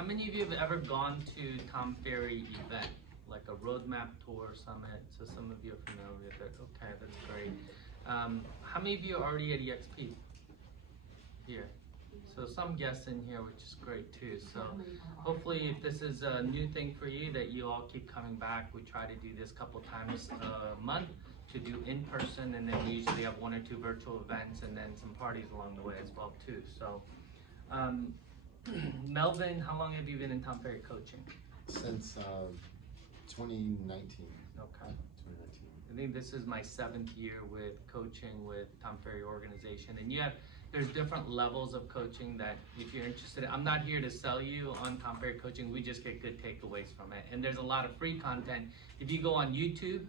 How many of you have ever gone to Tom Ferry event, like a roadmap tour summit? So some of you are familiar with it. Okay, that's great. How many of you are already at EXP here? So some guests in here, which is great too. So hopefully if this is a new thing for you, that you all keep coming back. We try to do this a couple times a month to do in person, and then we usually have 1 or 2 virtual events and then some parties along the way as well too. So Melvin, how long have you been in Tom Ferry coaching? Since 2019. Okay. 2019. I think this is my 7th year with coaching with Tom Ferry organization, and there's different levels of coaching that if you're interested in. I'm not here to sell you on Tom Ferry coaching, we just get good takeaways from it. And there's a lot of free content. If you go on YouTube,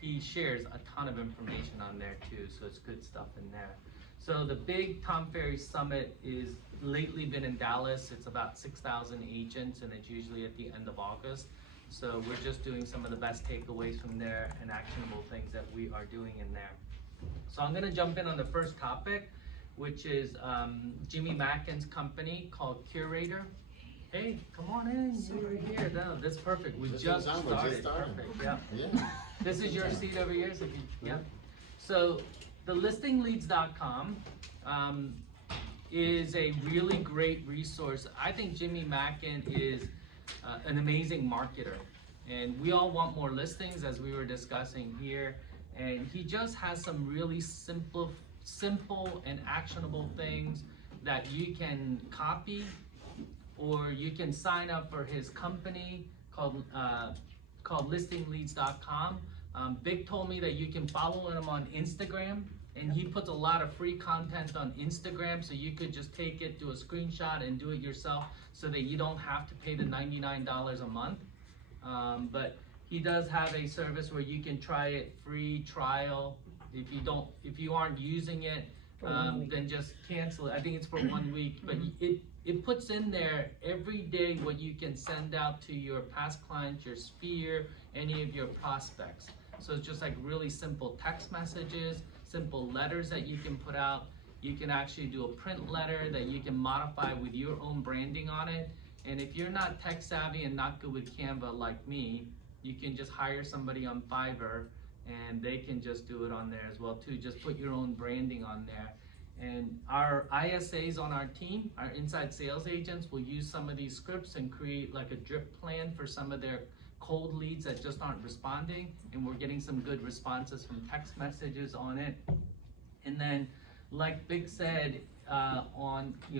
he shares a ton of information on there too, so it's good stuff in there. So the big Tom Ferry Summit is lately been in Dallas. It's about 6,000 agents, and it's usually at the end of August. So we're just doing some of the best takeaways from there and actionable things that we are doing in there. So I'm gonna jump in on the first topic, which is Jimmy Mackin's company called Curator. Hey, come on in, you're here. No, that's perfect. We just started. Perfect, yeah. This is your seat over here, so yeah. So the listingleads.com is a really great resource. I think Jimmy Mackin is an amazing marketer, and we all want more listings, as we were discussing here, and he just has some really simple and actionable things that you can copy, or you can sign up for his company called listingleads.com. Vic told me that you can follow him on Instagram, and he puts a lot of free content on Instagram, so you could just take it, do a screenshot, and do it yourself, so that you don't have to pay the $99 a month. But he does have a service where you can try it free trial. If you aren't using it, then just cancel it. I think it's for 1 week, but it puts in there every day what you can send out to your past clients, your sphere, any of your prospects. So it's just like really simple text messages, simple letters that you can put out. You can actually do a print letter that you can modify with your own branding on it. And if you're not tech savvy and not good with Canva like me, you can just hire somebody on Fiverr, and they can just do it on there as well too. Just put your own branding on there. And our ISAs on our team, our inside sales agents, will use some of these scripts and create like a drip plan for some of their cold leads that just aren't responding. And we're getting some good responses from text messages on it. And then, like Vic said, a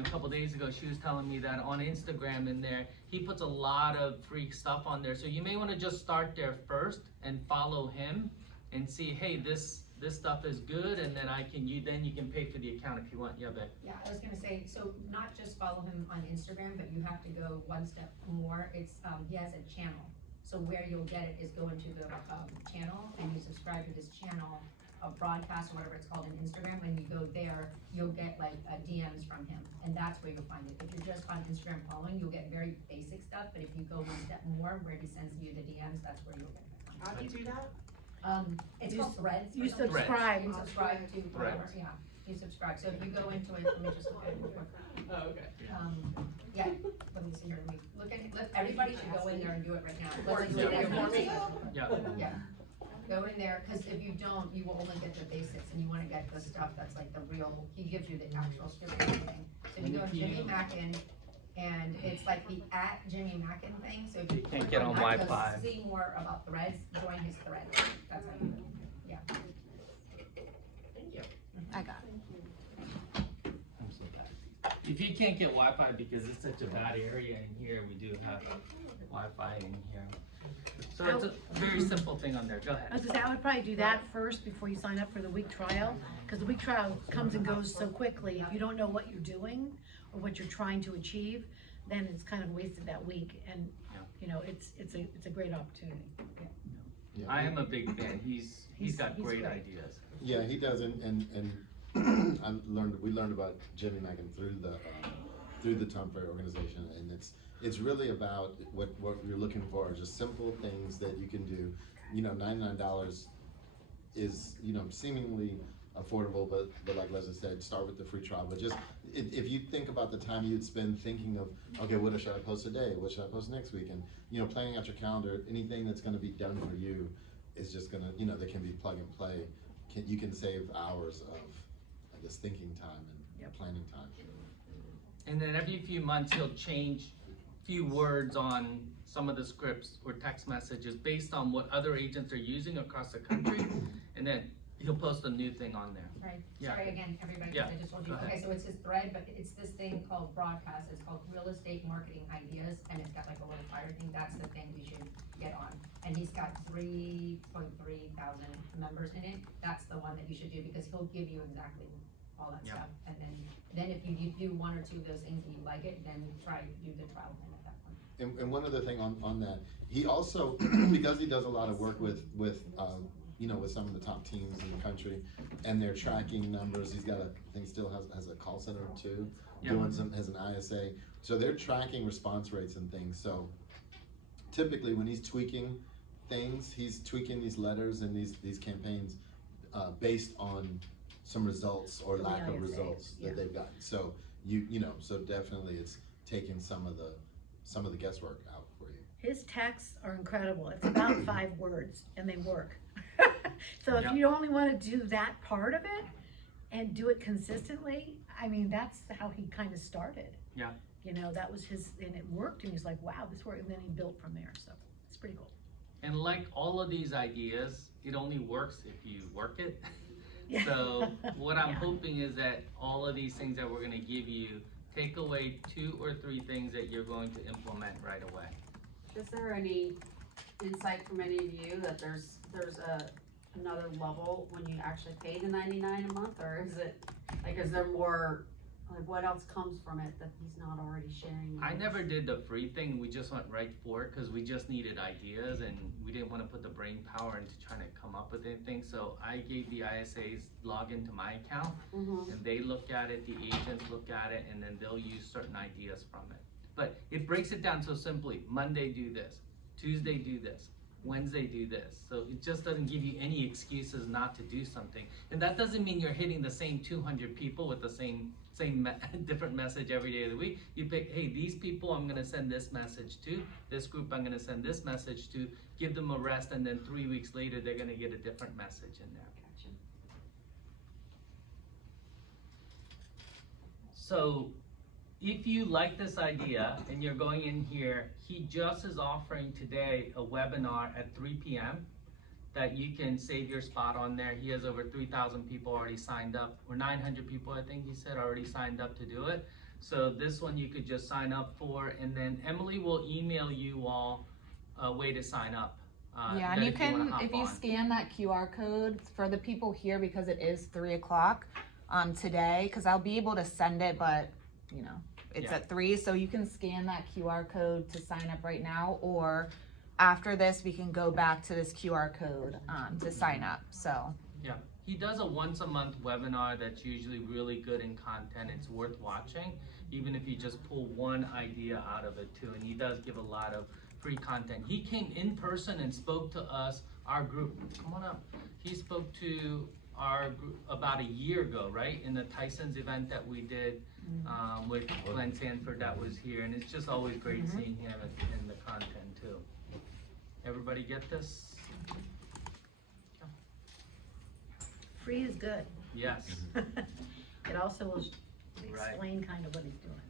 couple days ago, she was telling me that on Instagram in there, he puts a lot of free stuff on there. So you may want to just start there first and follow him and see, hey, this stuff is good, and then you can pay for the account if you want. Yeah, Vic. Yeah, I was gonna say, so not just follow him on Instagram, but you have to go one step more. It's he has a channel. So where you'll get it is go into the channel, and you subscribe to his channel, a broadcast or whatever it's called in Instagram. When you go there, you'll get like DMs from him, and that's where you'll find it. If you're just on Instagram following, you'll get very basic stuff, but if you go one step more where he sends you the DMs, that's where you'll get it. How do you do that? It's called Threads. You subscribe. You subscribe to whatever, Threads. yeah. You subscribe. So if you go into it, let me just look at it real quick. Oh, okay. Yeah, let me see here. Everybody should go in there and do it right now. Let's Do do it it. for me? Yeah. Yeah. Go in there, because if you don't, you will only get the basics, and you want to get the stuff that's like the real. He gives you the actual script and everything. So you go in Jimmy Mackin, and it's like the @Jimmy Mackin thing. So if you can't click get on that, you'll Wi-Fi. see more about Threads. Join his Thread. That's how you do it. Yeah. Thank you. I got it. I'm so bad. If you can't get Wi-Fi because it's such a bad area in here, we do have Wi-Fi in here. So it's a very simple thing on there. Go I ahead. was gonna say, I would probably do that first before you sign up for the week trial, because the week trial comes and goes so quickly. If you don't know what you're doing or what you're trying to achieve, then it's kind of wasted that week. And it's a great opportunity. Yeah. I am a big fan. He's got he's great great. ideas. Yeah, he does, and we learned about Jimmy Mackin through the Tom Ferry organization, and it's really about what you're looking for are just simple things that you can do. $99 is seemingly affordable, but like Leslie said, start with the free trial. But just, if you think about the time you'd spend thinking of, okay, what should I post today? What should I post next week? And, you know, planning out your calendar, anything that's gonna be done for you is just gonna, you know, that can be plug and play. You can save hours of, I guess, thinking time and planning time. And then every few months, he'll change a few words on some of the scripts or text messages based on what other agents are using across the country. And then he'll post a new thing on there. Right, Yeah. sorry again, everybody, Yeah, I just told you, go ahead. okay, so it's his thread, but it's this thing called broadcast, it's called real estate marketing ideas, and it's got like a little fire thing, that's the thing you should get on. And he's got 3.3 thousand members in it, that's the one that you should do, because he'll give you exactly all that Yeah. stuff. And then if you do one or two of those things and you like it, then do the trial plan at that point. And one other thing on that, he also, because he does a lot of work with you know, with some of the top teams in the country, and they're tracking numbers. He's got I think still has a call center too, doing some, has an ISA. So they're tracking response rates and things. So typically when he's tweaking things, he's tweaking these letters and these campaigns based on some results or lack of results that they've gotten. So you know, so definitely it's taking some of the guesswork out for you. His texts are incredible. It's about 5 words and they work. So if you only want to do that part of it and do it consistently, I mean, that's how he kind of started. Yeah. You know, that was his, and it worked, and he's like, wow, this worked, and then he built from there, so it's pretty cool. And like all of these ideas, it only works if you work it. Yeah. So what I'm hoping is that all of these things that we're gonna give you, take away 2 or 3 things that you're going to implement right away. Is there any insight from any of you that there's another level when you actually pay the $99 a month, or is it like, is there more, like, what else comes from it that he's not already sharing? I never did the free thing. We just went right for it because we just needed ideas and we didn't want to put the brain power into trying to come up with anything. So I gave the ISAs log into my account and they look at it, the agents look at it, and then they'll use certain ideas from it. But it breaks it down so simply. Monday do this, Tuesday do this, Wednesday do this. So it just doesn't give you any excuses not to do something. And that doesn't mean you're hitting the same 200 people with the same different message every day of the week. You pick, hey, these people I'm gonna send this message to, this group I'm gonna send this message to, give them a rest, and then 3 weeks later they're gonna get a different message in there. Gotcha. So if you like this idea and you're going in here, he just is offering today a webinar at 3 p.m. that you can save your spot on there. He has over 3,000 people already signed up, or 900 people, I think he said, already signed up to do it. So this one you could just sign up for, and then Emily will email you all a way to sign up. Yeah, and you can, if you scan that QR code for the people here, because it is 3 o'clock today, because I'll be able to send it, but you know, it's at 3, so you can scan that QR code to sign up right now, or after this we can go back to this QR code to sign up. So yeah, he does a once a month webinar that's usually really good in content. It's worth watching, even if you just pull one idea out of it too. And he does give a lot of free content. He came in person and spoke to us, our group. Come on up. He spoke to our group about a year ago, right? In the Tyson's event that we did with Glenn Sanford that was here. And it's just always great seeing him in the content too. Everybody get this? Free is good. Yes. It also will explain kind of what he's doing.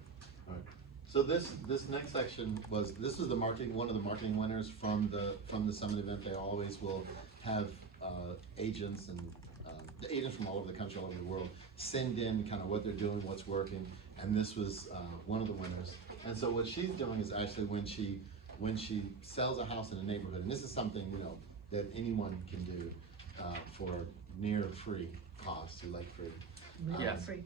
All right. So this next section was the marketing, one of the marketing winners from the summit event. They always will have agents and agents from all over the country, all over the world, send in kind of what they're doing, what's working, and this was one of the winners. And so what she's doing is actually when she sells a house in a neighborhood, and this is something, you know, that anyone can do for near free cost, or like free. Yes. Free.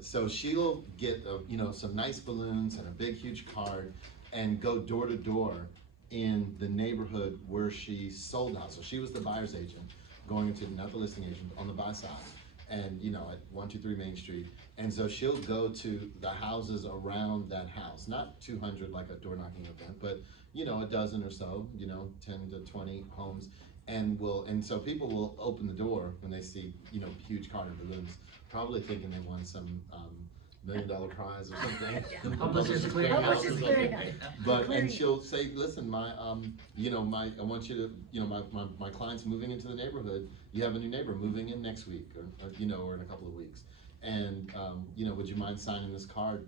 So she'll get you know, some nice balloons and a big huge card and go door to door in the neighborhood where she sold the house. So she was the buyer's agent going into, not the listing agent, on the buy side, and you know, at 123 Main Street. And so she'll go to the houses around that house, not 200 like a door knocking event, but you know, a dozen or so, you know, 10 to 20 homes, and so people will open the door when they see, you know, huge card of balloons, probably thinking they won some $1 million prize or something. The Publishers Clearinghouse Clearinghouse or or something. Clearinghouse. But, and she'll say, listen, my, you know, I want you to, you know, my client's moving into the neighborhood. You have a new neighbor moving in next week, or you know, or in a couple of weeks. And, you know, would you mind signing this card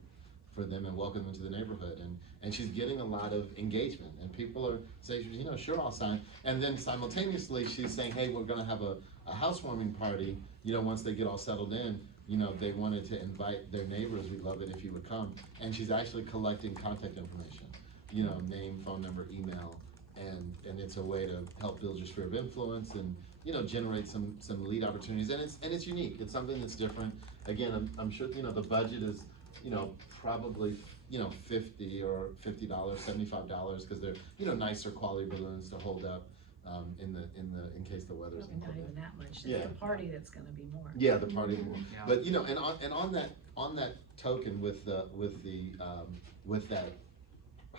for them and welcome them to the neighborhood? And she's getting a lot of engagement, and people are saying, you know, sure, I'll sign. And then simultaneously, she's saying, hey, we're gonna have a housewarming party, you know, once they get all settled in. You know, they wanted to invite their neighbors, we'd love it if you would come. And she's actually collecting contact information, you know, name, phone number, email, and it's a way to help build your sphere of influence and, you know, generate some lead opportunities. And it's unique, it's something that's different. Again, I'm sure, you know, the budget is, you know, probably, you know, $50 or $50, $75, because they're, you know, nicer quality balloons to hold up in case the weather's Probably not even inclement. that much. Yeah. It's the party that's gonna be more. Yeah, the party. Yeah. But you know, and on that token, with that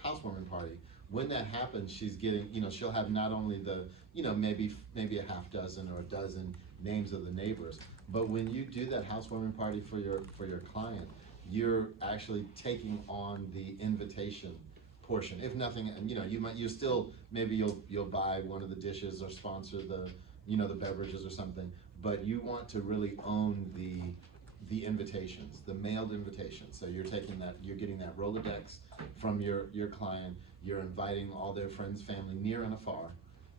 housewarming party, when that happens, she's getting, you know, she'll have not only the, you know, maybe a half dozen or a dozen names of the neighbors, but when you do that housewarming party for your client, you're actually taking on the invitation portion. If nothing, and you know, you still, maybe you'll buy one of the dishes or sponsor the, you know, the beverages or something, but you want to really own the invitations, the mailed invitations. So you're taking that, you're getting that Rolodex from your client, you're inviting all their friends, family, near and afar,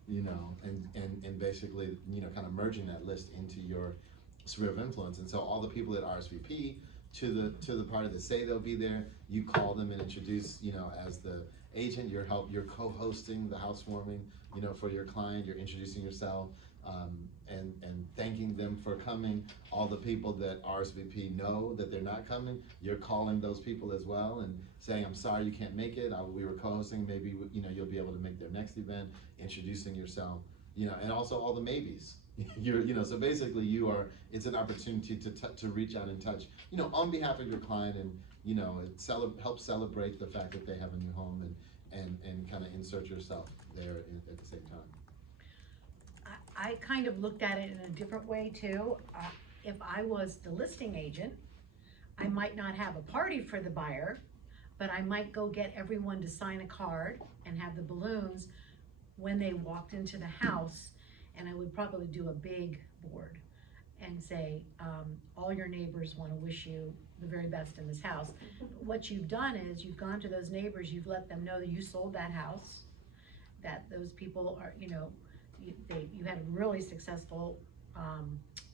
you know, and basically, you know, kind of merging that list into your sphere of influence. And so all the people that RSVP to the party that say they'll be there, you call them and introduce, you know, as the agent, you're co-hosting the housewarming, you know, for your client, you're introducing yourself, and thanking them for coming. All the people that RSVP know that they're not coming, you're calling those people as well and saying, I'm sorry you can't make it, we were co-hosting, maybe, you know, you'll be able to make their next event, introducing yourself, you know, and also all the maybes. You know, so basically it's an opportunity to reach out and touch, you know, on behalf of your client, and, you know, help celebrate the fact that they have a new home, and kind of insert yourself there at the same time. I kind of looked at it in a different way too. If I was the listing agent, I might not have a party for the buyer, but I might go get everyone to sign a card and have the balloons when they walked into the house. And I would probably do a big board and say, all your neighbors want to wish you the very best in this house. What you've done is you've gone to those neighbors, you've let them know that you sold that house, that those people are, you know, you had a really successful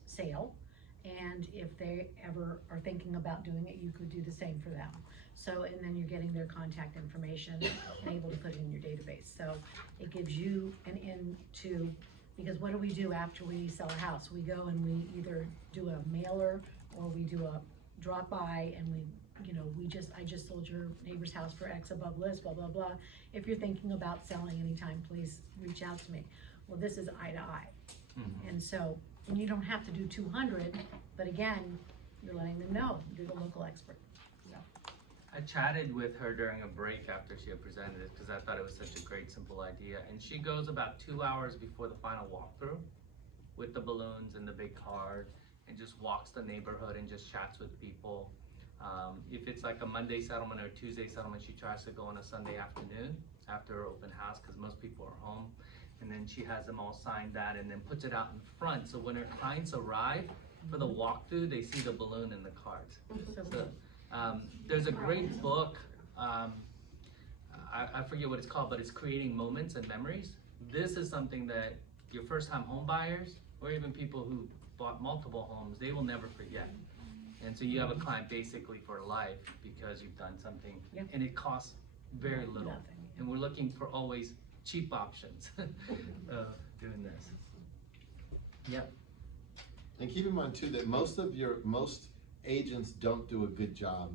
sale, and if they ever are thinking about doing it, you could do the same for them. So, and then you're getting their contact information and able to put it in your database. So it gives you an in to, because what do we do after we sell a house? We go and we either do a mailer or we do a drop by, and we, you know, I just sold your neighbor's house for X above list, blah, blah, blah. If you're thinking about selling anytime, please reach out to me. Well, this is eye to eye. Mhm. And so, and you don't have to do 200, but again, you're letting them know you're the local expert. I chatted with her during a break after she had presented it, because I thought it was such a great, simple idea. And she goes about 2 hours before the final walkthrough with the balloons and the big card, and just walks the neighborhood and just chats with people. If it's like a Monday settlement or a Tuesday settlement, she tries to go on a Sunday afternoon after her open house, because most people are home. And then she has them all sign that and then puts it out in front. So when her clients arrive for the walkthrough, they see the balloon and the cards. So, there's a great book, I forget what it's called, but it's Creating Moments and Memories. This is something that your first time home buyers, or even people who bought multiple homes, they will never forget. And so you have a client basically for life because you've done something, Yep. and it costs very little. Nothing. And we're looking for always cheap options doing this. Yep. And keep in mind too that most agents don't do a good job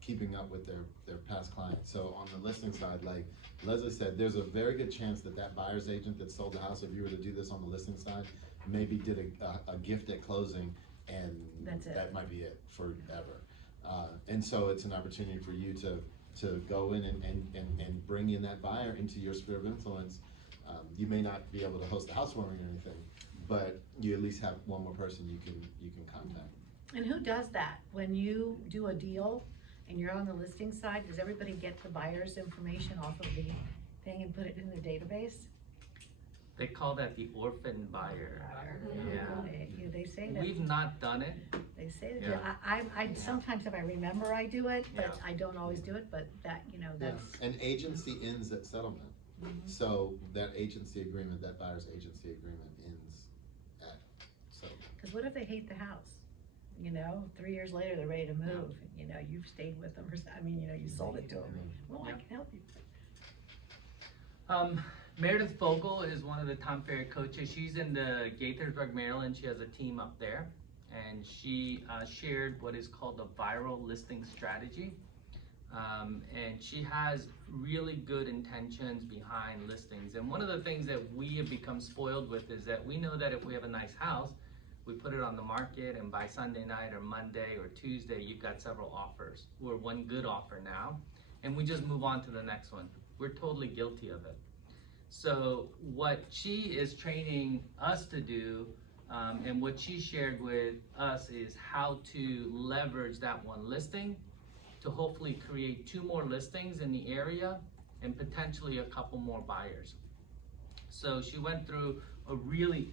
keeping up with their past clients. So on the listing side, like Leslie said, there's a very good chance that buyer's agent that sold the house, if you were to do this on the listing side, maybe did a gift at closing, and That's it. that might be it forever. And so it's an opportunity for you to go in and bring in that buyer into your sphere of influence, You may not be able to host a housewarming or anything, but you at least have one more person you can contact. And who does that? When you do a deal and you're on the listing side, does everybody get the buyer's information off of the thing and put it in their database? They call that the orphan buyer. Yeah. They say that. We've not done it. They say that. Yeah. I sometimes if I remember I do it, but Yeah. I don't always do it, but that, that's. An agency ends at settlement. So that agency agreement, that buyer's agency agreement ends at settlement. Cause what if they hate the house? 3 years later, they're ready to move, you've stayed with them, you sold it to them. Well, I can help you. Meredith Fogle is one of the Tom Ferry coaches. She's in the Gaithersburg, Maryland. She has a team up there, and she shared what is called the viral listing strategy. And she has really good intentions behind listings. And one of the things that we have become spoiled with is that we know that if we have a nice house, we put it on the market, and by Sunday night or Monday or Tuesday, you've got several offers. We're one good offer now, and we just move on to the next one. We're totally guilty of it. So what she is training us to do, and what she shared with us, is how to leverage that one listing to hopefully create 2 more listings in the area and potentially a couple more buyers. So she went through a really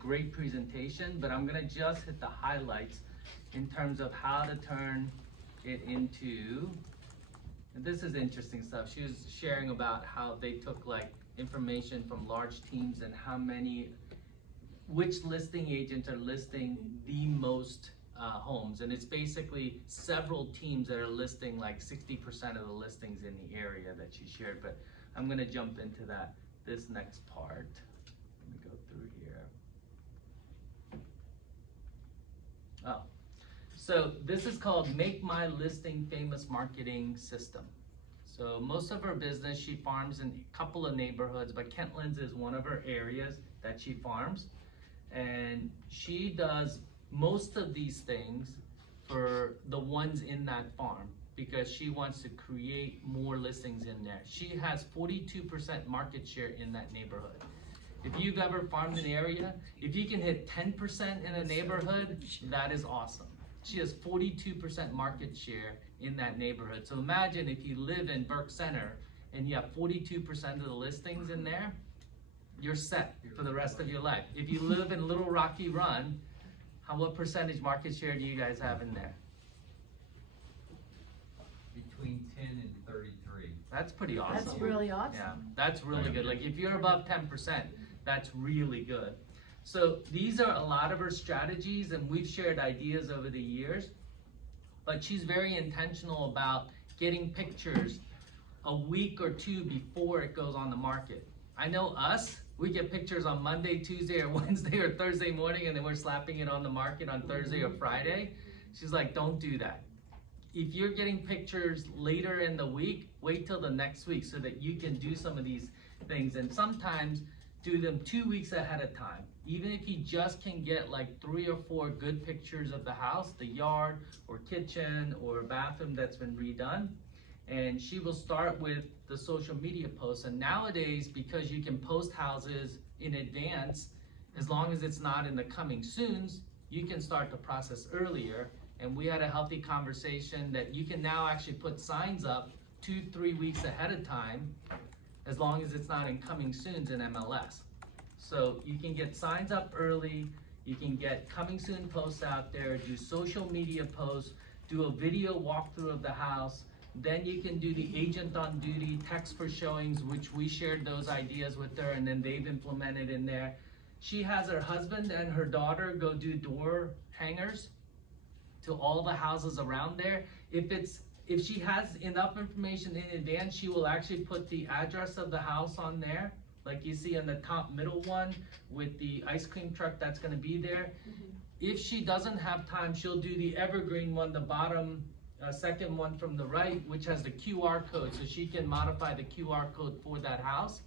great presentation, but I'm gonna just hit the highlights in terms of how to turn it into, and this is interesting stuff. She was sharing about how they took information from large teams and which listing agents are listing the most homes, and it's basically several teams that are listing 60% of the listings in the area that she shared. But I'm gonna jump into this next part. Let me go through here. Oh, so this is called Make My Listing Famous Marketing System. So most of her business, she farms in a couple of neighborhoods, but Kentlands is one of her areas that she farms. And she does most of these things for the ones in that farm because she wants to create more listings in there. She has 42% market share in that neighborhood. If you've ever farmed an area, if you can hit 10% in a neighborhood, that is awesome. She has 42% market share in that neighborhood. So imagine if you live in Burke Center and you have 42% of the listings in there, you're set for the rest of your life. If you live in Little Rocky Run, what percentage market share do you guys have in there? Between 10 and 33. That's pretty awesome. That's really awesome. Yeah, that's really good. If you're above 10%, that's really good. So these are a lot of her strategies, and we've shared ideas over the years, but she's very intentional about getting pictures a week or 2 before it goes on the market. I know us, we get pictures on Monday, Tuesday, or Wednesday, or Thursday morning, and then we're slapping it on the market on Thursday or Friday. She's like, don't do that. If you're getting pictures later in the week, wait till the next week so that you can do some of these things, and sometimes do them 2 weeks ahead of time. Even if you just can get 3 or 4 good pictures of the house, the yard or kitchen or bathroom that's been redone. And she will start with the social media posts. And nowadays, because you can post houses in advance, as long as it's not in the coming soons, you can start the process earlier. And we had a healthy conversation that you can now actually put signs up 2-3 weeks ahead of time, as long as it's not in coming soons in MLS. So you can get signs up early, you can get coming soon posts out there, do social media posts, do a video walkthrough of the house. Then you can do the agent on duty, text for showings, which we shared those ideas with her, and then they've implemented in there. She has her husband and her daughter go do door hangers to all the houses around there. If she has enough information in advance, she will actually put the address of the house on there, like you see in the top middle one with the ice cream truck that's gonna be there. If she doesn't have time, she'll do the evergreen one, the bottom second one from the right, which has the QR code, so she can modify the QR code for that house.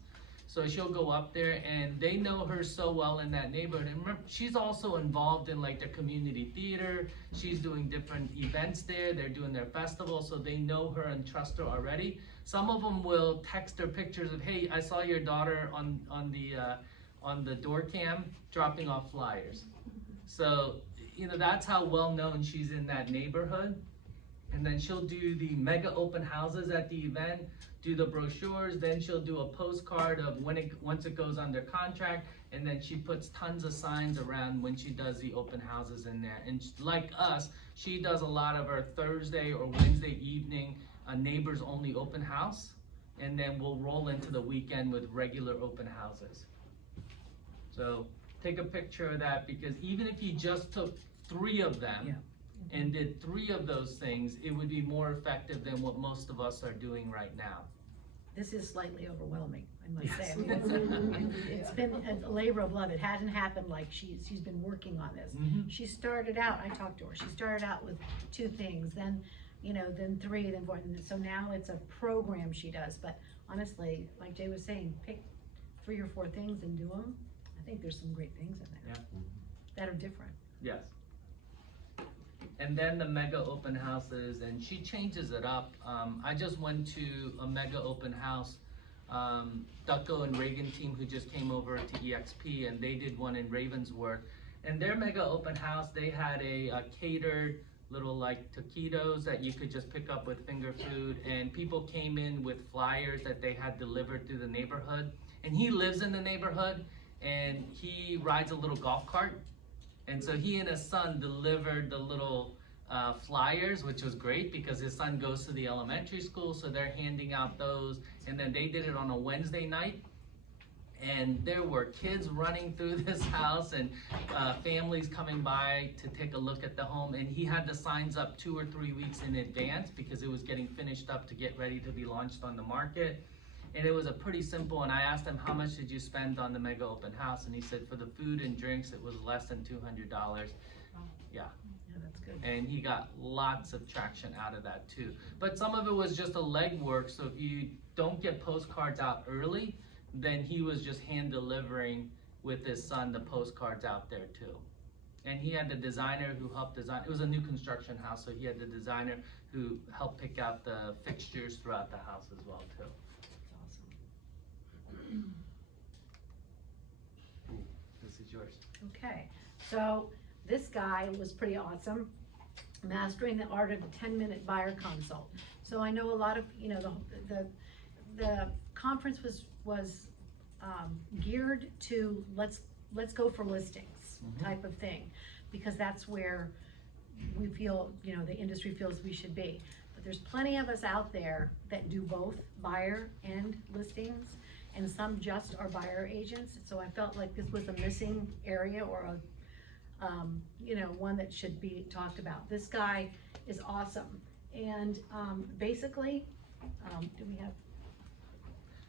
So she'll go up there, and they know her so well in that neighborhood. And remember, she's also involved in like the community theater. She's doing different events there. They're doing their festival, so they know her and trust her already. Some of them will text her pictures of, hey, I saw your daughter on the door cam dropping off flyers. So, you know, that's how well known she's in that neighborhood. And then she'll do the mega open houses at the event, do the brochures, then she'll do a postcard of once it goes under contract, and then she puts tons of signs around when she does the open houses in there. And like us, she does a lot of our Thursday or Wednesday evening neighbors only open house, and then we'll roll into the weekend with regular open houses. So take a picture of that, because even if you just took 3 of them and did 3 of those things, it would be more effective than what most of us are doing right now. This is slightly overwhelming, I must say. I mean, it's been a labor of love. It hasn't happened like she's been working on this. She started out, I talked to her, she started out with 2 things, then, you know, then 3, then 4, and so now it's a program she does. But honestly, like Jay was saying, pick 3 or 4 things and do them. I think there's some great things in there that are different. Yes. And then the mega open houses, and she changes it up. I just went to a mega open house. Ducko and Reagan team, who just came over to EXP, and they did one in Ravensworth. And their mega open house, they had a catered little like taquitos that you could just pick up with finger food, and people came in with flyers that they had delivered through the neighborhood. And he lives in the neighborhood, and he rides a little golf cart. And so he and his son delivered the little flyers, which was great because his son goes to the elementary school, so they're handing out those. And then they did it on a Wednesday night, and there were kids running through this house and families coming by to take a look at the home. And he had the signs up 2 or 3 weeks in advance because it was getting finished up to get ready to be launched on the market. And it was a pretty simple, and I asked him, how much did you spend on the mega open house? And he said for the food and drinks, it was less than $200. Yeah. Yeah, that's good. And he got lots of traction out of that too. But some of it was just a legwork, so if you don't get postcards out early, then he was just hand delivering with his son the postcards out there too. And he had the designer who helped design. It was a new construction house, so he had the designer who helped pick out the fixtures throughout the house as well too. This is yours. Okay, so this guy was pretty awesome, mastering the art of the 10-minute buyer consult. So I know a lot of, you know, the conference was geared to let's go for listings type of thing, because that's where we feel, you know, the industry feels we should be. But there's plenty of us out there that do both buyer and listings, and some just are buyer agents. So I felt like this was a missing area, or a you know, one that should be talked about. This guy is awesome, and basically, do we have?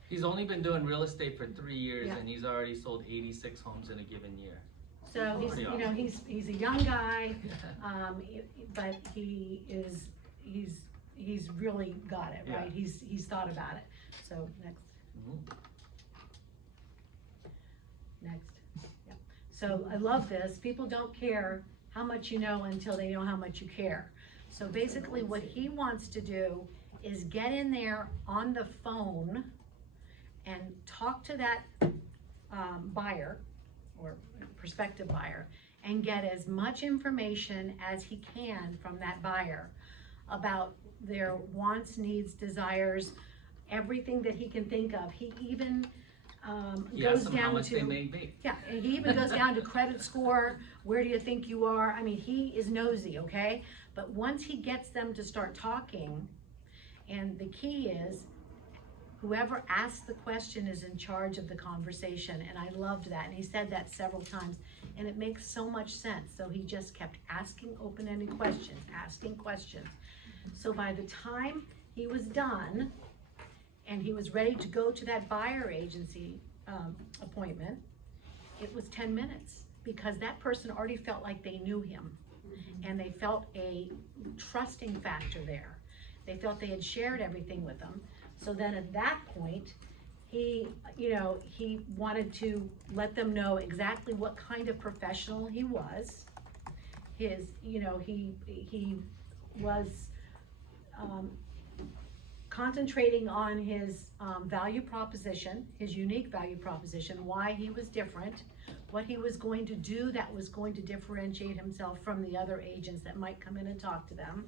He's only been doing real estate for 3 years, Yeah. and he's already sold 86 homes in a given year. So he's, you know, he's a young guy, but he's really got it, right? Yeah. He's thought about it. So next. Next. Yep. So I love this. People don't care how much you know until they know how much you care. So basically what he wants to do is get in there on the phone and talk to that buyer or prospective buyer and get as much information as he can from that buyer about their wants, needs, desires, everything that he can think of. He even goes them how down much they to, may be. yeah, and he even goes down to credit score. Where do you think you are? I mean, he is nosy, okay? But once he gets them to start talking, and the key is whoever asks the question is in charge of the conversation, and I loved that, and he said that several times, and it makes so much sense. So he just kept asking open-ended questions, asking questions. So by the time he was done, and he was ready to go to that buyer agency appointment, it was 10 minutes, because that person already felt like they knew him, and they felt a trusting factor there. They felt they had shared everything with him. So then at that point, He, you know, he wanted to let them know exactly what kind of professional he was. His, you know, he was, concentrating on his, value proposition, his unique value proposition, why he was different, what he was going to do that was going to differentiate himself from the other agents that might come in and talk to them.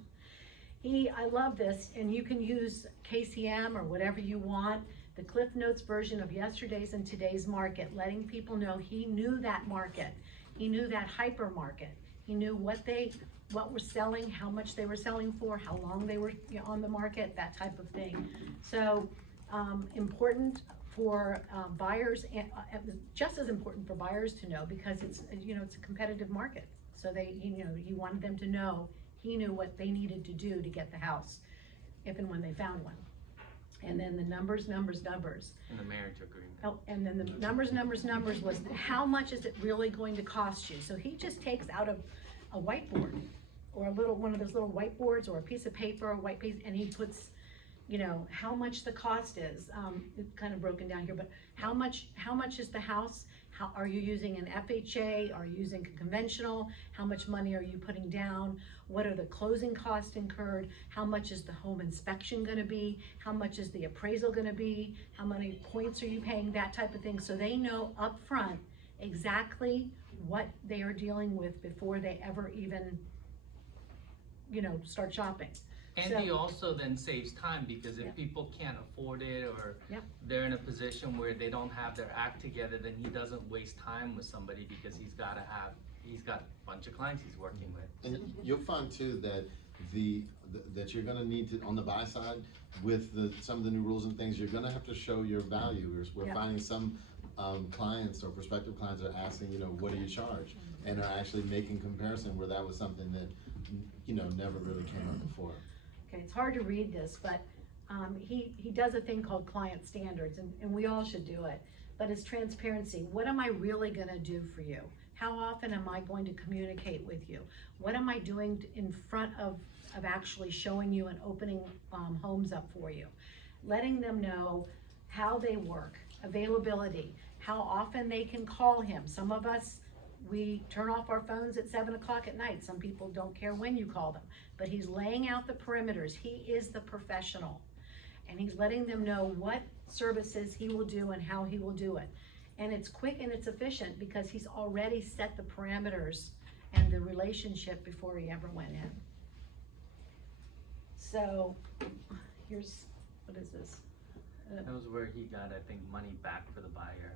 I love this, and you can use KCM or whatever you want, the Cliff Notes version of yesterday's and today's market, letting people know he knew that market. He knew that hyper market. He knew what were selling, how much they were selling for, how long they were, you know, on the market, that type of thing. So, important for buyers, and just as important for buyers to know, because it's, you know, it's a competitive market. So you know, he wanted them to know he knew what they needed to do to get the house, if and when they found one. And then the numbers. And the marriage agreement. Oh, and then the numbers was how much is it really going to cost you? So he just takes out a whiteboard, or one of those little whiteboards, or a piece of paper, a white piece, and he puts, you know, how much the cost is. It's kind of broken down here, but how much is the house? How are you using an FHA? Are you using a conventional? How much money are you putting down? What are the closing costs incurred? How much is the home inspection gonna be? How much is the appraisal gonna be? How many points are you paying? That type of thing. So they know up front exactly what they are dealing with before they ever even, you know, start shopping. And So- he also then saves time, because if Yep. people can't afford it, or Yep. they're in a position where they don't have their act together, then he doesn't waste time with somebody, because he's got a bunch of clients he's working with. And you'll find too that that you're gonna need to, on the buy side, with some of the new rules and things, you're gonna have to show your value. We're Yeah. finding some clients or prospective clients are asking, you know, what do you charge? And are actually making comparison where that was something that, you know, never really came up before. Okay, it's hard to read this, but he does a thing called client standards, and we all should do it. But it's transparency. What am I really gonna do for you? How often am I going to communicate with you? What am I doing in front of actually showing you and opening homes up for you? Letting them know how they work, availability, how often they can call him. Some of us, we turn off our phones at 7 o'clock at night. Some people don't care when you call them, but he's laying out the perimeters. He is the professional, and he's letting them know what services he will do and how he will do it. And it's quick and it's efficient, because he's already set the parameters and the relationship before he ever went in. So here's, what is this? That was where he got, I think, money back for the buyer.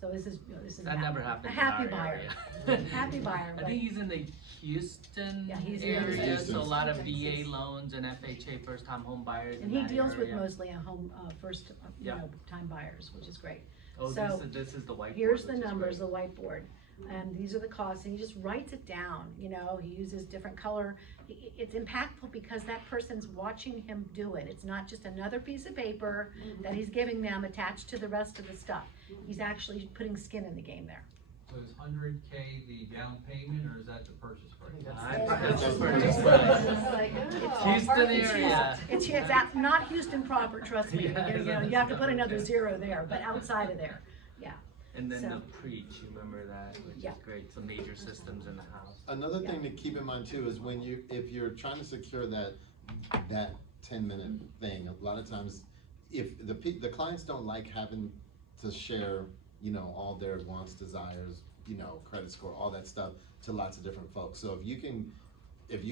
So this is That never happened a in happy our buyer. area. Happy buyer, I but think he's in the Houston Yeah, he's in area, Houston. so a lot of Okay. VA loans and FHA first-time home buyers and in he that deals with area. mostly a home, first, Yeah. time buyers, which is great. Oh, so this is the whiteboard. Here's the which is numbers, the great. whiteboard, and these are the costs, and he just writes it down, you know, he uses different color. It's impactful because that person's watching him do it. It's not just another piece of paper that he's giving them attached to the rest of the stuff. He's actually putting skin in the game there. So is 100K the down payment, or is that the purchase price? That's the That's first the price. It's like, oh, Houston apartment area. It's not Houston proper, trust me, Yeah, you know, you have to put another zero there, but outside of there, yeah. And then So- the preach, you remember that, which Yeah. is great, some major systems in the house. Another thing to keep in mind too is if you're trying to secure that 10-minute thing, a lot of times, if the clients don't like having to share, you know, all their wants, desires, you know, credit score, all that stuff to lots of different folks. So if you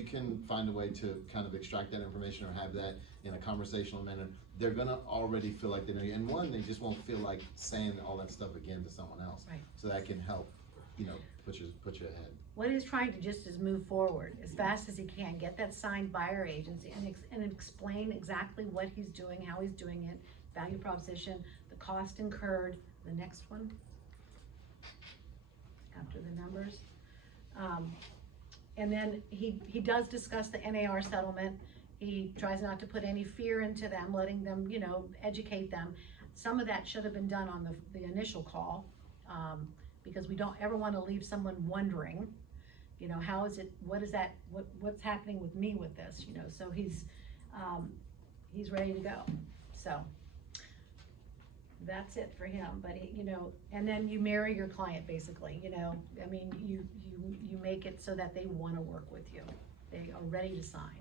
can find a way to kind of extract that information or have that in a conversational manner, they're gonna already feel like they know you. And one, they just won't feel like saying all that stuff again to someone else. Right. So that can help, you know, put you ahead. What he's trying to just is move forward as fast as he can, get that signed buyer agency and explain exactly what he's doing, how he's doing it, value proposition, the cost incurred, the next one, after the numbers. And then he does discuss the NAR settlement. He tries not to put any fear into them, letting them, you know, educate them. Some of that should have been done on the initial call, because we don't ever want to leave someone wondering, you know, how is it, what's happening with me with this, you know, so he's ready to go, so. that's it for him. But he, you know, and then you marry your client basically, you know, I mean, you make it so that they wanna work with you. They are ready to sign.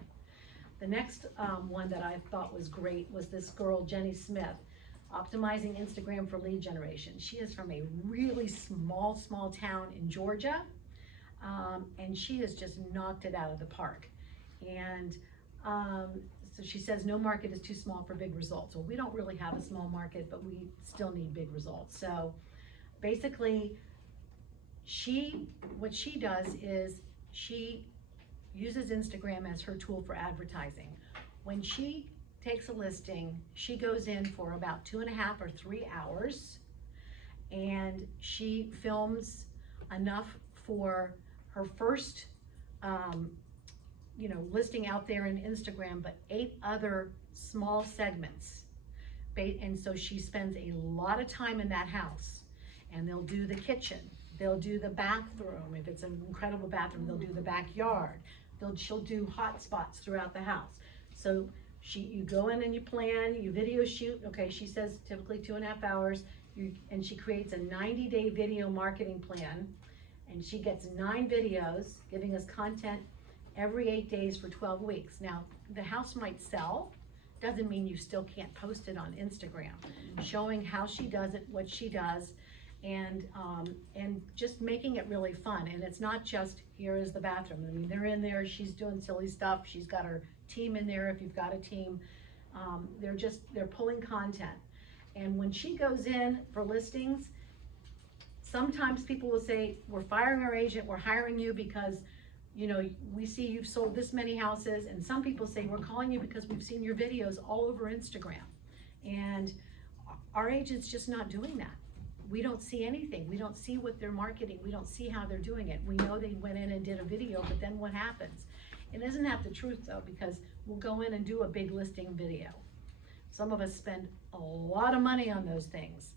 The next one that I thought was great was this girl, Jenny Smith, optimizing Instagram for lead generation. She is from a really small town in Georgia, and she has just knocked it out of the park. And so she says no market is too small for big results. Well, we don't really have a small market, but we still need big results. So basically, what she does is she uses Instagram as her tool for advertising. When she takes a listing, she goes in for about 2.5 or 3 hours, and she films enough for her first listing out there in Instagram, but 8 other small segments. And so she spends a lot of time in that house, and they'll do the kitchen, they'll do the bathroom. If it's an incredible bathroom, they'll do the backyard. She'll do hot spots throughout the house. So you go in and you plan, you video shoot. Okay, she says typically 2.5 hours, and she creates a 90-day video marketing plan, and she gets 9 videos, giving us content every 8 days for 12 weeks. Now, the house might sell, doesn't mean you still can't post it on Instagram, showing how she does it, what she does, and just making it really fun. And it's not just, here is the bathroom. I mean, they're in there, she's doing silly stuff, she's got her team in there if you've got a team. They're pulling content. And when she goes in for listings, sometimes people will say, we're firing our agent, we're hiring you because, you know, we see you've sold this many houses. And some people say, we're calling you because we've seen your videos all over Instagram. And our agent's just not doing that. We don't see anything. We don't see what they're marketing. We don't see how they're doing it. We know they went in and did a video, but then what happens? It isn't that the truth though, because we'll go in and do a big listing video. Some of us spend a lot of money on those things,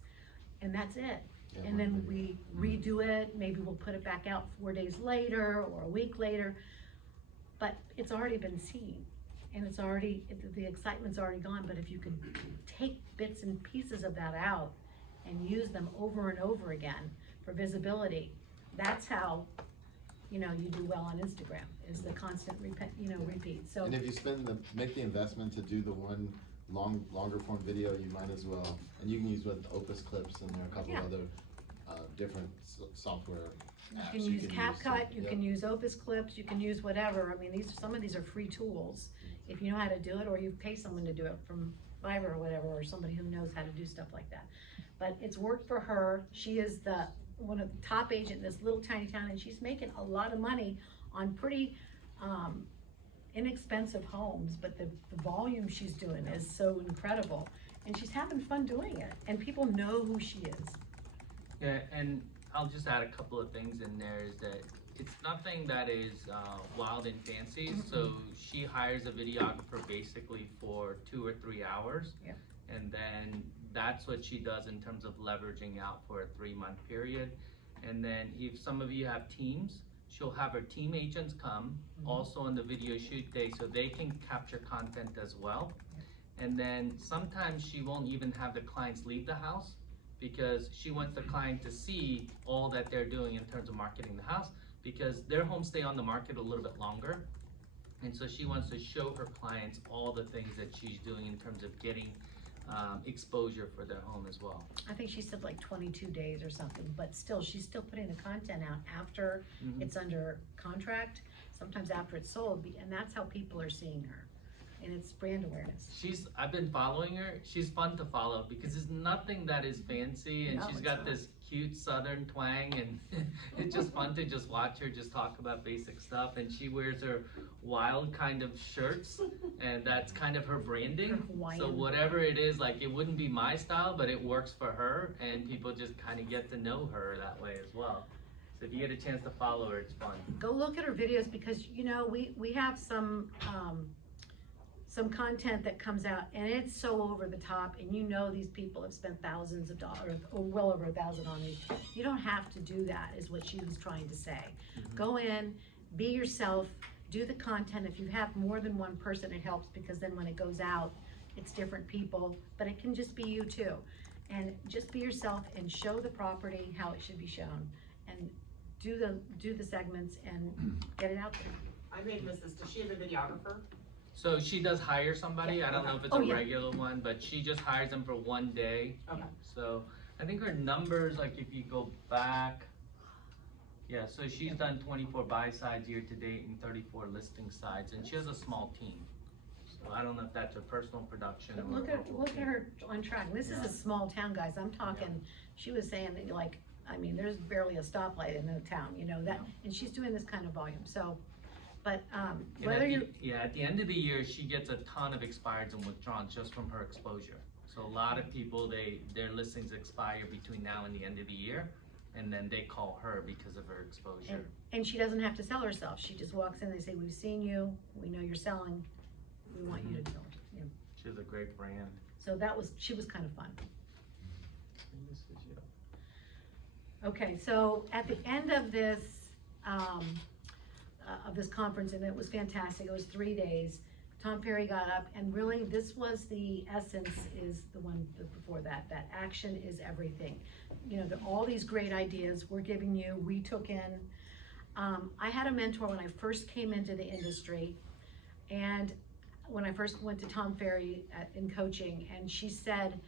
and that's it. Yeah, and then we redo it. Maybe we'll put it back out 4 days later or a week later, but it's already been seen, and the excitement's already gone. But if you can take bits and pieces of that out and use them over and over again for visibility, that's how, you know, you do well on Instagram, is the constant repeat. So, and if you make the investment to do the one longer form video, you might as well, and you can use Opus clips, and there are a couple other different software apps. You can use CapCut, you can use Opus clips, you can use whatever. I mean, some of these are free tools if you know how to do it, or you pay someone to do it from Fiverr or whatever, or somebody who knows how to do stuff like that. But it's worked for her. She is one of the top agent in this little tiny town, and she's making a lot of money on pretty inexpensive homes, but the volume she's doing is so incredible, and she's having fun doing it, and people know who she is. Yeah, and I'll just add a couple of things in there, is that it's nothing that is wild and fancy. So she hires a videographer basically for 2 or 3 hours. Yeah. And then that's what she does in terms of leveraging out for a 3-month period. And then if some of you have teams, she'll have her team agents come also on the video shoot day, so they can capture content as well. And then sometimes she won't even have the clients leave the house, because she wants the client to see all that they're doing in terms of marketing the house, because their homes stay on the market a little bit longer. And so she wants to show her clients all the things that she's doing in terms of getting exposure for their home as well. I think she said like 22 days or something, but still, she's still putting the content out after it's under contract, sometimes after it's sold, and that's how people are seeing her. And it's brand awareness. I've been following her. She's fun to follow because there's nothing that is fancy, and she's got this cute southern twang, and it's just fun to just watch her just talk about basic stuff. And she wears her wild kind of shirts, and that's kind of her branding. So whatever it is, like, it wouldn't be my style, but it works for her, and people just kind of get to know her that way as well. So if you get a chance to follow her, it's fun. Go look at her videos, because you know we have some content that comes out, and it's so over the top, and you know these people have spent thousands of dollars, or well over 1,000 on these. You don't have to do that, is what she was trying to say. Go in, be yourself, do the content. If you have more than one person, it helps, because then when it goes out, it's different people, but it can just be you too. and just be yourself and show the property how it should be shown, and do the segments and get it out there. I may have missed this. Does she have a videographer? So she does hire somebody, I don't know if it's Oh, a yeah. regular one, but she just hires them for one day. Okay. So I think her numbers, like if you go back, yeah, so she's done 24 buy sides year to date and 34 listing sides, and she has a small team. So I don't know if that's her personal production or. Look or at, whole look at team. her on track. This is Yeah. a small town, guys. I'm talking, she was saying that like, I mean, there's barely a stoplight in the town, you know, that, and she's doing this kind of volume, so, but, And whether you, at the end of the year, she gets a ton of expireds and withdrawals just from her exposure. So a lot of people, their listings expire between now and the end of the year, and then they call her because of her exposure. and she doesn't have to sell herself. She just walks in, they say, we've seen you, we know you're selling, we want you to go, you know. She has a great brand. So she was kind of fun. This is you. Okay, so at the end of this conference, and it was fantastic, it was 3 days, Tom Ferry got up, and really, this was the essence, is the one before that action is everything. You know, all these great ideas we're giving you, we took in. I had a mentor when I first came into the industry, and when I first went to Tom Ferry in coaching, and she said,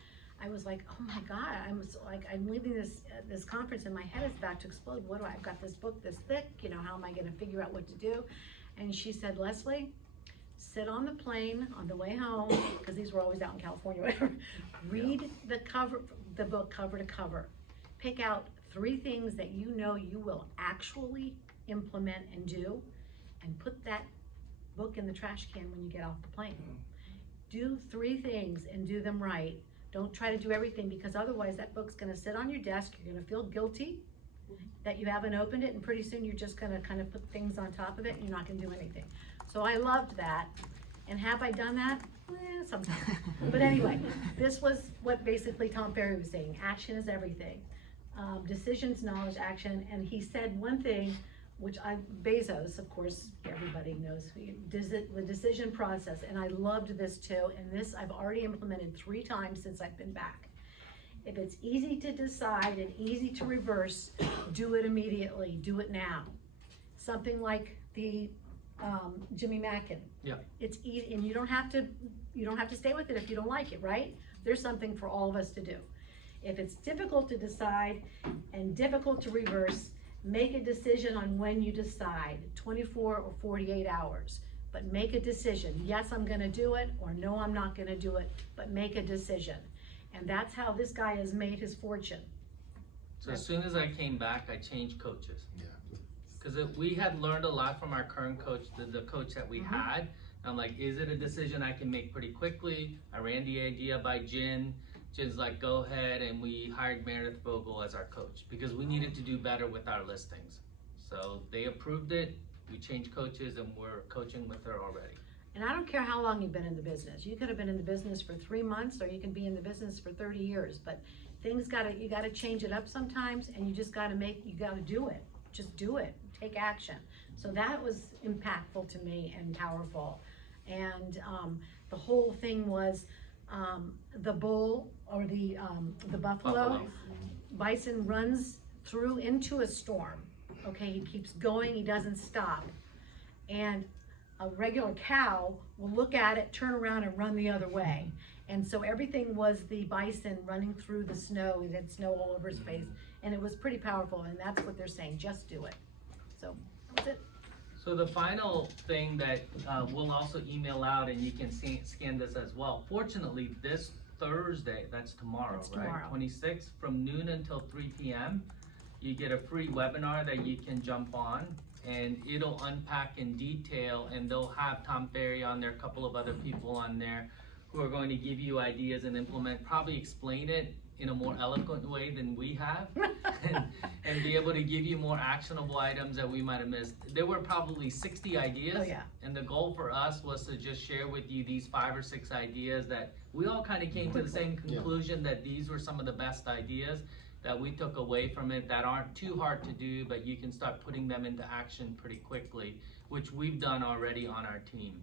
I was like, oh my God, I'm leaving this conference and my head is about to explode. I've got this book this thick, you know, how am I gonna figure out what to do? And she said, Leslie, sit on the plane on the way home, because these were always out in California, whatever. Read the book cover to cover. Pick out 3 things that you know you will actually implement and do, and put that book in the trash can when you get off the plane. Do 3 things and do them right. Don't try to do everything, because otherwise that book's gonna sit on your desk, you're gonna feel guilty that you haven't opened it, and pretty soon you're just gonna kind of put things on top of it and you're not gonna do anything. So I loved that, and have I done that? Sometimes. But anyway, this was what basically Tom Ferry was saying, action is everything. Decisions, knowledge, action, and he said one thing, which Bezos, of course, everybody knows, the decision process, and I loved this too, and this I've already implemented 3 times since I've been back. If it's easy to decide and easy to reverse, do it immediately, do it now. Something like the Jimmy Mackin. Yeah. It's easy, and you don't have to stay with it if you don't like it, right? There's something for all of us to do. If it's difficult to decide and difficult to reverse, make a decision on when you decide, 24 or 48 hours. But make a decision. Yes, I'm gonna do it, or no, I'm not gonna do it, but make a decision. And that's how this guy has made his fortune. So as soon as I came back, I changed coaches. Yeah. Because we had learned a lot from our current coach, the coach that we had. And I'm like, is it a decision I can make pretty quickly? I ran the idea by Jen. Jen's like, go ahead, and we hired Meredith Vogel as our coach because we needed to do better with our listings. So they approved it, we changed coaches, and we're coaching with her already. And I don't care how long you've been in the business. You could have been in the business for 3 months, or you can be in the business for 30 years, but you gotta change it up sometimes, and you just gotta do it. Just do it, take action. So that was impactful to me and powerful. And the whole thing was the bull, or the buffalo. Bison runs through into a storm. Okay, he keeps going, he doesn't stop. And a regular cow will look at it, turn around, and run the other way. And so everything was the bison running through the snow. He had snow all over his face, and it was pretty powerful, and that's what they're saying, just do it. So that's it. So the final thing that we'll also email out, and you can scan this as well. Fortunately, this Thursday, that's tomorrow, right? 26th, from noon until 3 p.m., you get a free webinar that you can jump on, and it'll unpack in detail, and they'll have Tom Ferry on there, a couple of other people on there who are going to give you ideas and implement, probably explain it in a more eloquent way than we have, and be able to give you more actionable items that we might have missed. There were probably 60 ideas, Oh, yeah. and the goal for us was to just share with you these 5 or 6 ideas that we all kind of came to the same conclusion that these were some of the best ideas that we took away from it, that aren't too hard to do, but you can start putting them into action pretty quickly, which we've done already on our team.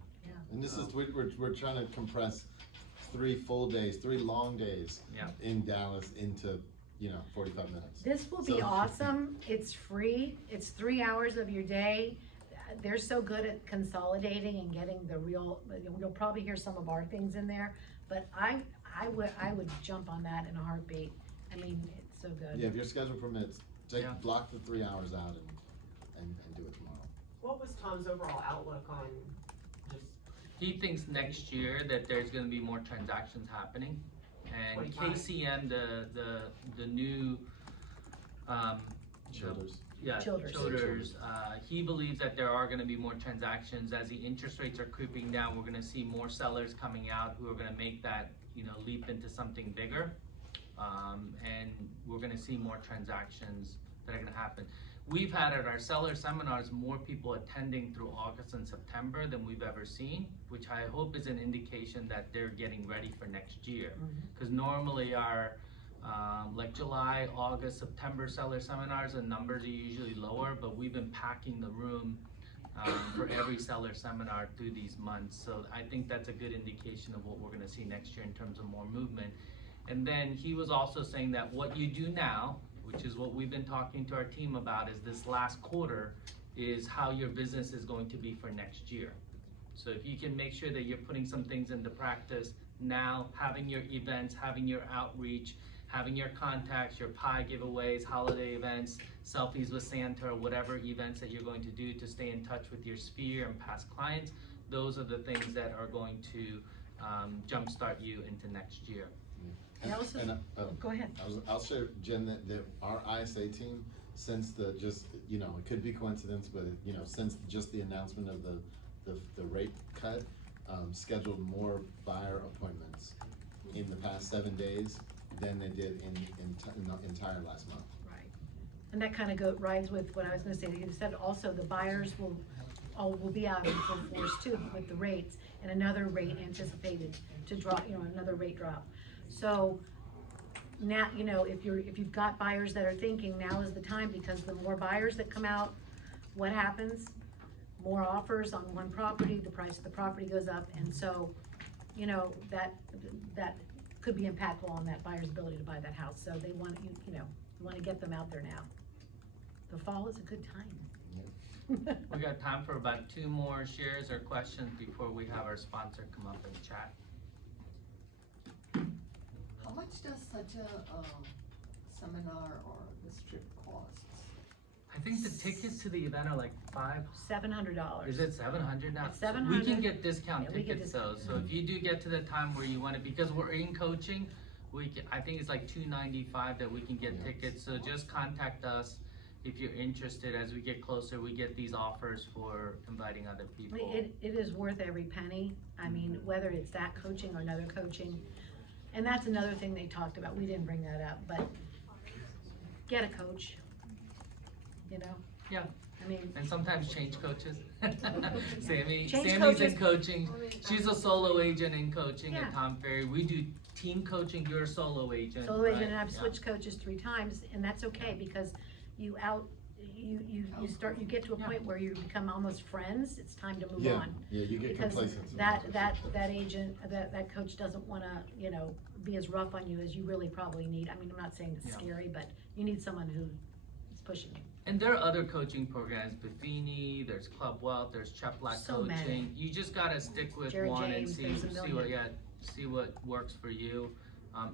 And this is, we're trying to compress 3 full days, 3 long days Yeah. in Dallas into, 45 minutes. This will be So- awesome. It's free. It's 3 hours of your day. They're so good at consolidating and getting the real, you'll probably hear some of our things in there, but I would jump on that in a heartbeat. I mean, it's so good. Yeah, if your schedule permits, Yeah. block the 3 hours out and do it tomorrow. What was Tom's overall outlook on just He thinks next year that there's gonna be more transactions happening. And 25. KCM, the new, Childers. yeah, Childers. Childers, he believes that there are gonna be more transactions. As the interest rates are creeping down, we're gonna see more sellers coming out who are gonna make that, leap into something bigger. And we're gonna see more transactions that are gonna happen. We've had at our seller seminars more people attending through August and September than we've ever seen, which I hope is an indication that they're getting ready for next year. Because normally our like July, August, September seller seminars, the numbers are usually lower, but we've been packing the room for every seller seminar through these months. So I think that's a good indication of what we're gonna see next year in terms of more movement. And then he was also saying that what you do now, which is what we've been talking to our team about, is this last quarter is how your business is going to be for next year. So if you can make sure that you're putting some things into practice now, having your events, having your outreach, having your contacts, your pie giveaways, holiday events, selfies with Santa, or whatever events that you're going to do to stay in touch with your sphere and past clients, those are the things that are going to jumpstart you into next year. I also, go ahead. I'll share, Jen, that our ISA team, since it could be coincidence, but since just the announcement of the rate cut, scheduled more buyer appointments in the past 7 days than they did in the entire last month. Right. And that kind of rides with what I was gonna say. You said also the buyers will be out in full force too with the rates, and another rate anticipated to drop, another rate drop. So now, if you've got buyers that are thinking now is the time, because the more buyers that come out, what happens? More offers on one property, the price of the property goes up, and so, that could be impactful on that buyer's ability to buy that house. So they want you want to get them out there now. The fall is a good time. We got time for about 2 more shares or questions before we have our sponsor come up and chat. How much does such a seminar or this trip cost? I think the tickets to the event are like $700. Is it 700 now? It's $700. We can get discount Yeah, we get tickets though. discount. So if you do get to the time where you want to, because we're in coaching, I think it's like $295 that we can get Yes. tickets. So just contact us if you're interested. As we get closer, we get these offers for inviting other people. It is worth every penny. I mean, whether it's that coaching or another coaching. And that's another thing they talked about. We didn't bring that up, but get a coach, Yeah. I mean, And sometimes change coaches. Sammy's coaches. in coaching. She's a solo agent in coaching Yeah. at Tom Ferry. We do team coaching. You're a solo agent. solo agent, right? and I've Yeah. switched coaches 3 times, and that's okay, because you get to a point where you become almost friends. It's time to move on. Yeah, you get Because complacent. that sometimes. agent, that coach doesn't wanna, be as rough on you as you really probably need. I mean, I'm not saying it's Yeah. scary, but you need someone who is pushing you. And there are other coaching programs, Buffini, there's Club Wealth, there's Cheplack So many. Coaching. You just gotta stick with Jerry one James, and there's a see what works for you.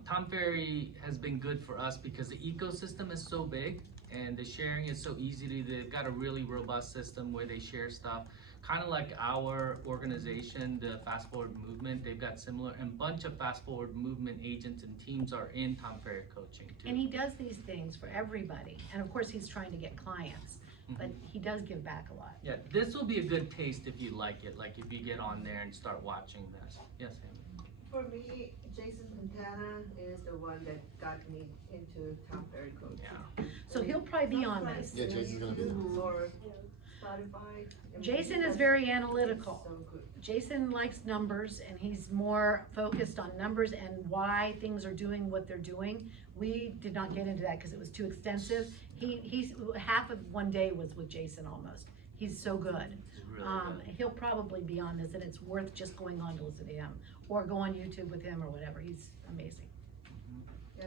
Tom Ferry has been good for us because the ecosystem is so big and the sharing is so easy to, they've got a really robust system where they share stuff. Kind of like our organization, the Fast Forward Movement, they've got similar, and a bunch of Fast Forward Movement agents and teams are in Tom Ferry Coaching too. And he does these things for everybody, and of course, he's trying to get clients, but he does give back a lot. Yeah, this will be a good taste if you like it, like if you get on there and start watching this. Yes, Amy? For me, Jason Montana is the one that got me into Tom Ferry coaching. Yeah. So he'll probably be on this. Yeah, Jason's gonna be there. Or Spotify. Jason is very analytical. So good. Jason likes numbers, and he's more focused on numbers and why things are doing what they're doing. We did not get into that because it was too extensive. He's half of one day was with Jason almost. He's so good. really good. He'll probably be on this, and it's worth just going on to listen to him, or go on YouTube with him or whatever. He's amazing.